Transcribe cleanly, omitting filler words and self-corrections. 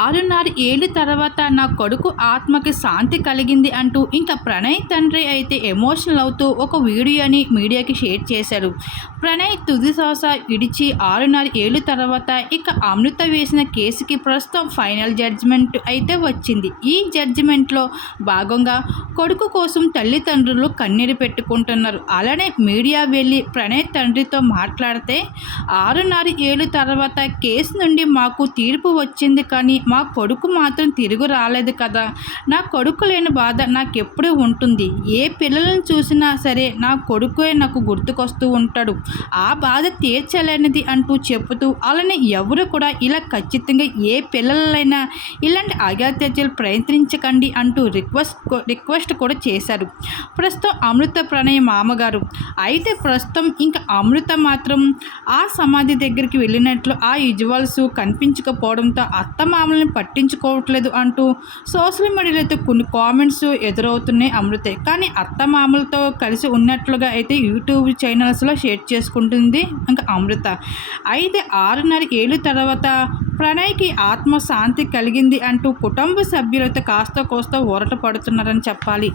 6.5 ఏళ్ల తర్వాత నా కొడుకు ఆత్మకి శాంతి కలిగింది అంటూ ఇంకా ప్రణయ్ తండ్రి అయితే ఎమోషనల్ అవుతూ ఒక వీడియోని మీడియాకి షేర్ చేశారు. ప్రణయ్ తుది శ్వాస విడిచి 6.5 ఏళ్ల తర్వాత ఇక అమృత వేసిన కేసుకి ప్రస్తుతం ఫైనల్ జడ్జిమెంట్ అయితే వచ్చింది. ఈ జడ్జిమెంట్లో భాగంగా కొడుకు కోసం తల్లిదండ్రులు కన్నీరు పెట్టుకుంటున్నారు. అలానే మీడియా వెళ్ళి ప్రణయ్ తండ్రితో మాట్లాడితే 6.5 ఏళ్ల తర్వాత కేసు నుండి మాకు తీర్పు వచ్చింది, కానీ మా కొడుకు మాత్రం తిరిగి రాలేదు కదా. నా కొడుకు లేని బాధ నాకెప్పుడు ఉంటుంది. ఏ పిల్లలను చూసినా సరే నా కొడుకే నాకు గుర్తుకొస్తూ ఉంటాడు. ఆ బాధ తీర్చలేనిది అంటూ చెబుతూ, అలానే ఎవరు కూడా ఇలా ఖచ్చితంగా ఏ పిల్లలైనా ఇలాంటి అఘాయిత్యాలు ప్రయత్నించకండి అంటూ రిక్వెస్ట్ కూడా చేశారు ప్రస్తుతం అమృత ప్రణయ్ మామగారు. అయితే ప్రస్తుతం ఇంకా అమృత మాత్రం ఆ సమాధి దగ్గరికి వెళ్ళినట్లు ఆ విజువల్స్ కనిపించకపోవడంతో అత్తమామల్ని పట్టించుకోవట్లేదు అంటూ సోషల్ మీడియాలో అయితే కొన్ని కామెంట్స్ ఎదురవుతున్నాయి అమృతే. కానీ అత్తమామలతో కలిసి ఉన్నట్లుగా అయితే యూట్యూబ్ ఛానల్స్లో షేర్ చేసుకుంటుంది ఇంకా అమృత. అయితే 6.5 ఏళ్ల తర్వాత ప్రణయ్కి ఆత్మశాంతి కలిగింది అంటూ కుటుంబ సభ్యులతో కాస్త కోస్త ఊరట పడుతున్నారని చెప్పాలి.